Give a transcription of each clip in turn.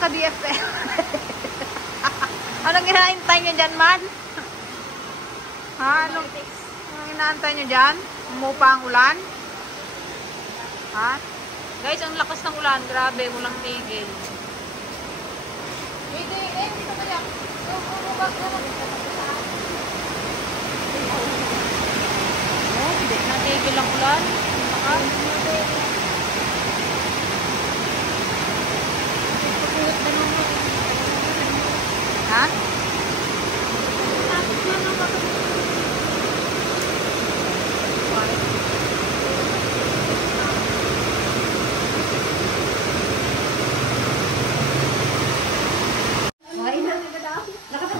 ka-DFL. Anong inaantay nyo dyan, man? Ha? Anong inaantay nyo dyan? Umupa ang ulan? Ha? Guys, ang lakas ng ulan. Grabe, walang tigil. Dito kaya. Oh, hindi natigil ang ulan. Ha?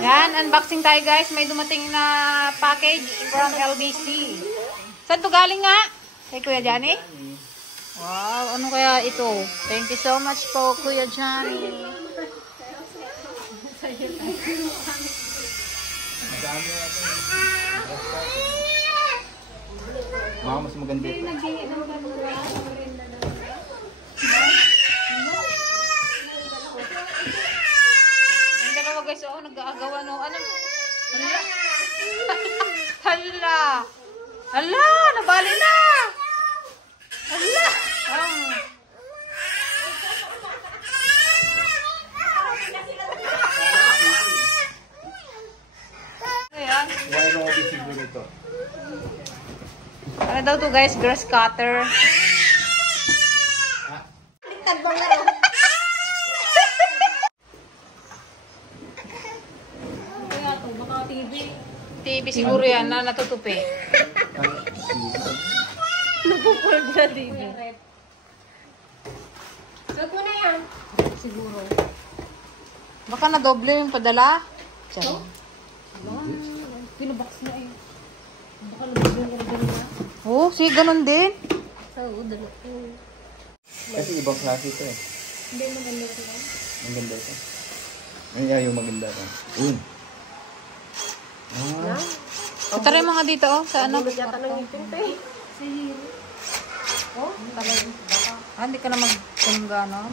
Yan, unboxing tayo guys. May dumating na package from LBC. Saan to galing nga? Kay Kuya Johnny? Wow, ano kaya ito? Thank you so much po, Kuya Johnny. Mas maganda ito. Ang dalawa guys, oh, nag-aagawa no. Ano? Hala! Hala! Hala! Nabali na! Hala! Ayan. Why no visible ito? Ano daw to guys? Grass cutter. Kaya to, baka TV. TV siguro yan na natutupi. Napupulog na TV. Huwag mo na yan. Siguro. Baka na doble yung padala. Tiyan. Pinubox na eh. Baka labas yung order na. Oh, sige, ganun din. Oo, dala. Kasi ibang klase ito eh. Hindi maganda ito lang. Maganda ito. Ay, yung maganda ito. Uy. Tara mga dito, oh. Sa ano? Yata ng ipin pa eh. Sa hero. Oh, talagang baka. Ah, hindi ka na magtungga, no?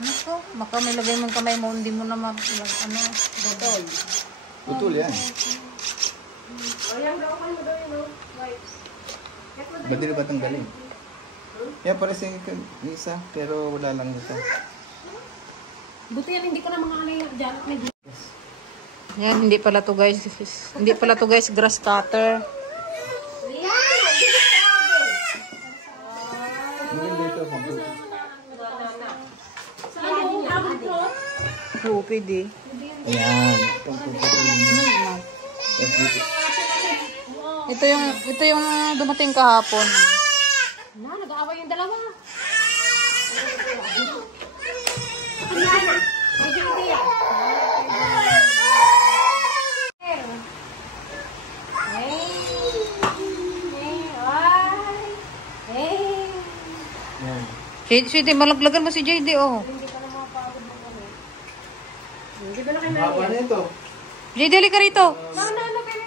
Ano to? Baka may lagay mong kamay mo, hindi mo na ano, botol. Putol yan. Ayan, gawin mo daw yun, no? Wipes. Madali ba tanggalin? Yeah, para sa yung isa, pero wala lang ito. Buti yan, hindi ko na mga ano yung dyan. Yan, hindi pala to guys. Hindi pala to guys, grass cutter. Maganda ito. Oo, pwede. Ayan. Itong putol. Ito yung dumating kahapon. Na, nag-aaway yung dalawa. Medyo hindi yan. Sweetie, malaglagan mo si JD, oh. Hindi ka na mapagod mo kami. Hindi ba na kayo Haba na ito. JD, halika rito. Ano, kayo?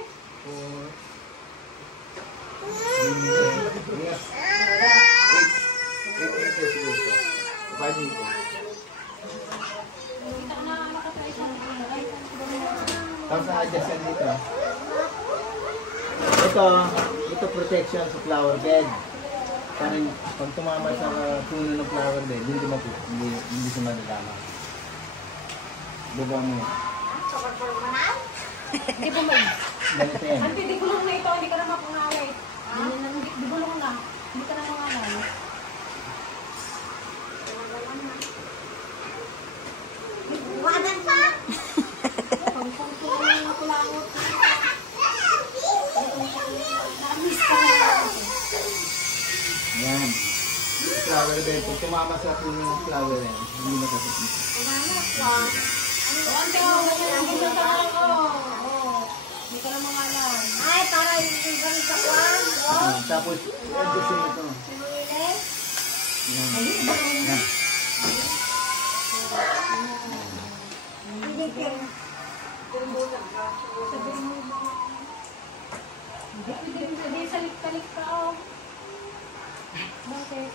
Tapos na-adjustan dito. Ito protection sa flower bed. Parang pag tumama sa puno ng flower bed, hindi siya madadama. Buga mo. Hindi po may. Ganito yan. Ante, di gulong na ito. Hindi ka na mapangaway. Di gulong na. Hindi ka na mapangaway. Wanan pa! Pagpangtuloy na kulangot. Namiss ka na. Yan. Flower bed. Pag tumama sa puno ng flower bed, hindi matatasin. Hindi ka na mangalan. Ay, para yung ganit sa kwan. Tapos, adjustin ito. Yan. Yan. Hindi, salit-salit ka, oh. Bakit?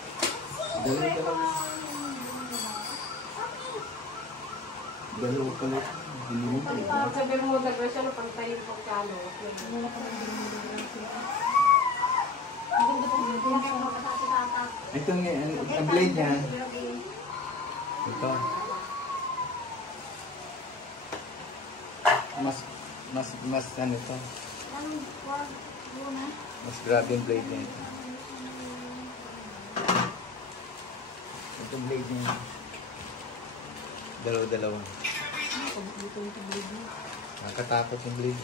Dalawa pala. Dilim. Sabi mo, nag-resyo na pang tayo pang kano. Itong ang blade niya. Ito. Mas ano ito. Mas grabe yung blade niya ito. Itong blade niya. Dalawa-dalawa. Nakatakot yung blade.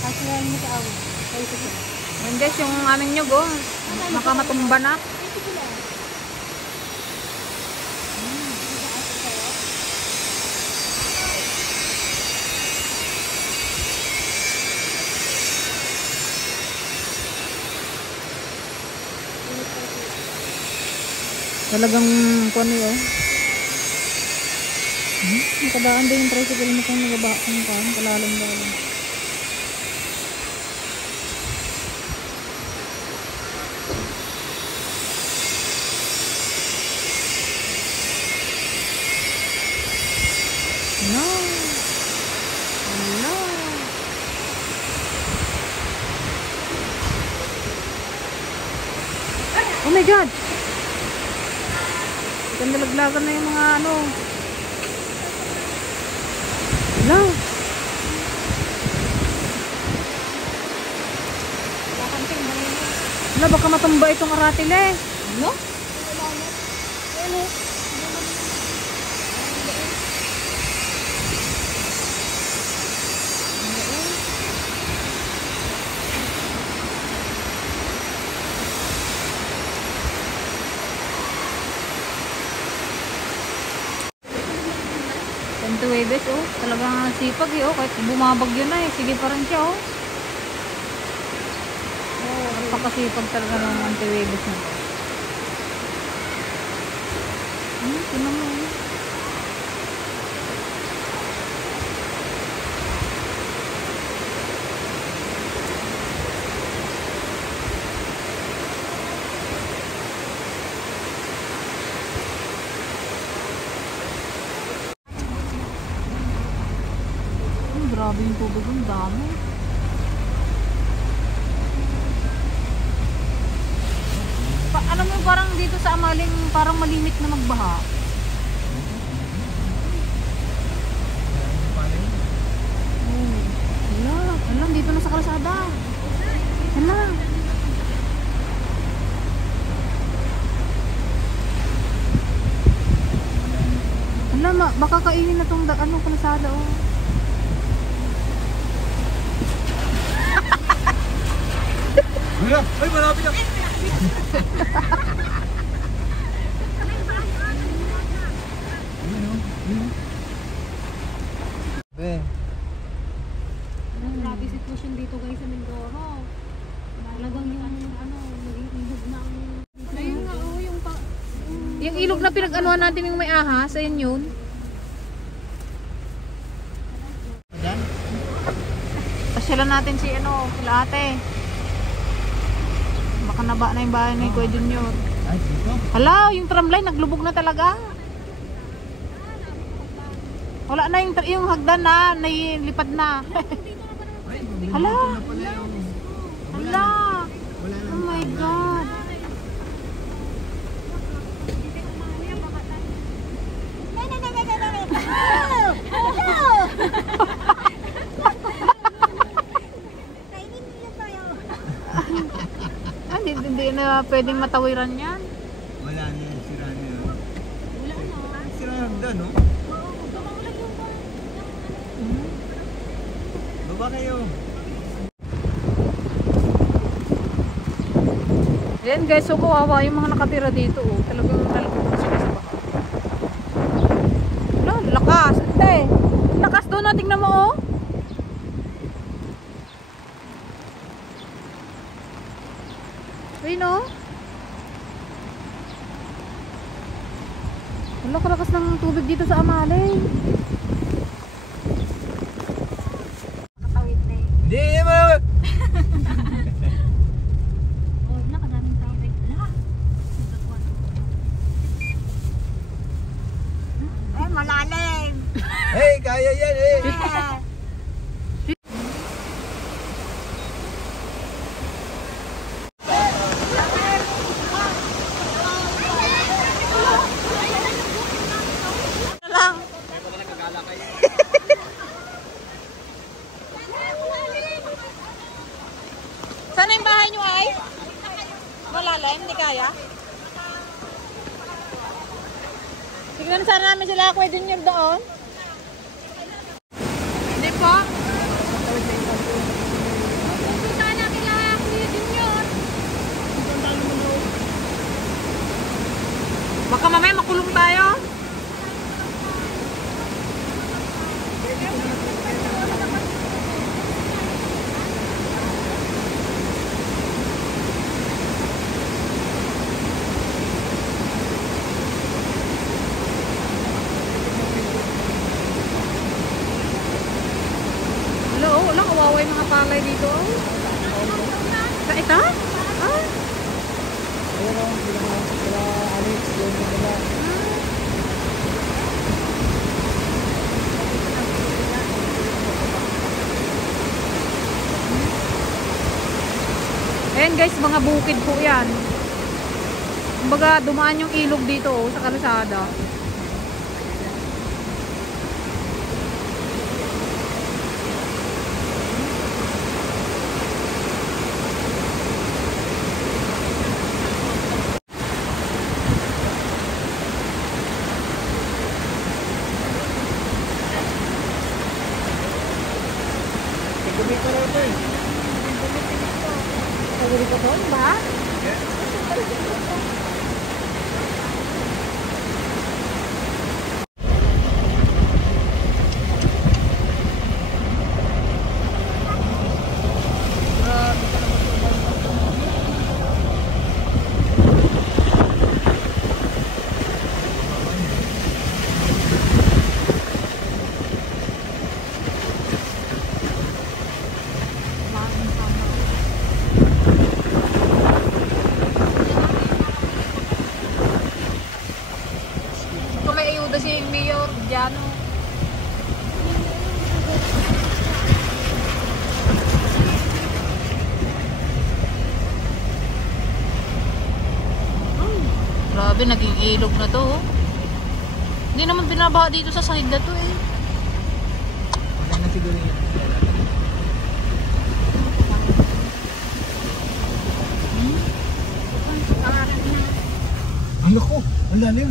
Kasi yan mo sa awo. Yan guys, yung amin nyo go. Makamatumba na. Talagang kuno yun. Nakadaan din yung tricycle mo kung nagabaka kung kaan. Kalalang-lalang. No. No. Oh my God. Nalaglagan na yung mga ano. No. Wala, baka matumba itong aratil eh. No? Anti-webes, oh. Talagang sipag, eh, oh. Kahit bumabagyo na, eh. Sige pa rin siya, oh. Oh, napakasipag talaga ng anti-webes na. Tinan mo, eh. Grabe yung tubig, ang dami. Alam mo, parang dito sa Amaling, parang malimit na magbaha. Alam, dito na sa kalsada. Alam. Alam, baka kainin na itong kalsada, oh. Ay, malapit na! Grabe sitwasyon dito guys sa Mindoro. Talagang yung naging ilog na ang... Ayun nga, oh, Yung ilog na pinag-anuhan natin yung may ahas, ayun yun. Pasyalan natin si sila ate. Baka naba na yung bahay ni Kuya Junior. Ay, dito? Hala, yung tramline naglubog na talaga. Wala na yung hagdan na, nailipad na. Hala. Hala. Oh my God. Hindi na pwedeng matawiran yan. Wala na yung sira na yun. Wala na. Sira na hagdan, no? Mawalan yung Baba kayo. Ayan guys, so kawawa yung mga nakatira dito. Oh. Talagang nalagpunta sila sa baka. Wala, lakas. Ante, lakas doon na, tingnan mo, oh. Ayun, oh. Wala, kalakas ng tubig dito sa Amaling. nakatawid na eh. Hindi, ma! Oh, nakadaming tao eh. Wala. Ay, malalim. Hey, kaya yan eh. lang. Sana yung bahay nyo ay? Malalim, hindi kaya? Tignan sana namin sila Kuya Junior doon. Hindi po. Punta na kila Kuya Junior. Baka mamaya makulong tayo. Wala, kawawa yung mga palay dito. Sa ito? Ah? Ayun o, sila Alex, yun yung nila. Ayan guys, mga bukid po yan. Kumbaga, dumaan yung ilog dito sa kalsada. Kumit na lang ito eh. Paguli ko doon ba? Kung may ayuda si Mayor Diano. Grabe, naging ilog na to. Oh. Hindi naman binabaha dito sa side na to eh. Wala na siguro yun. Ang lako, ang lalim.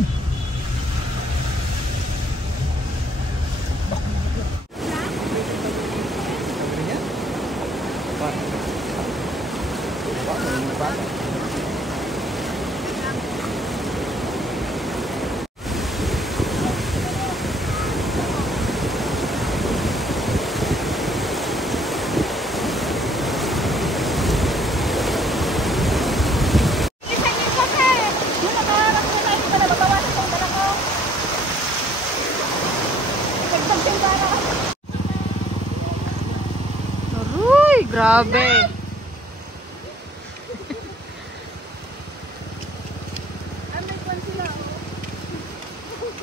Aroy, grabe.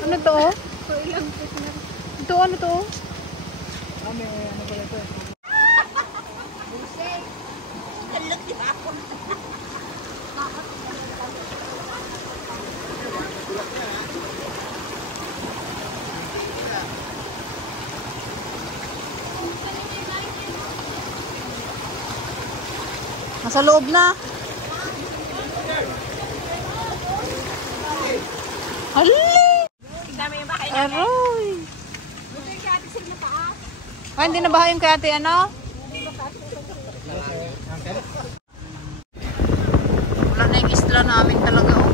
Ano to? Ito ano to? Kami, ano pala ito? Nasa loob na. Ali! Aroy! Ay, hindi na baha yung kay ate ano? Wala na yung isla namin talaga. Oh.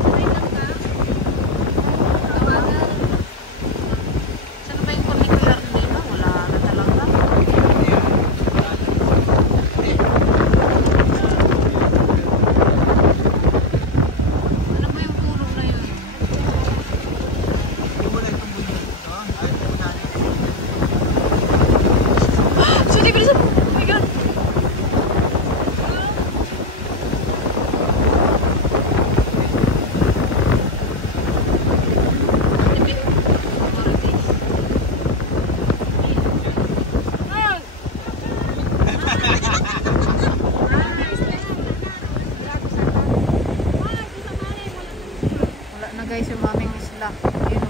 Saan ba yung particular nila? Wala na talaga. Ano ba yung pulong na yun? Yung wala itong bunyi. Ito, ay, ito na rin. Suni, bilisan! La, yun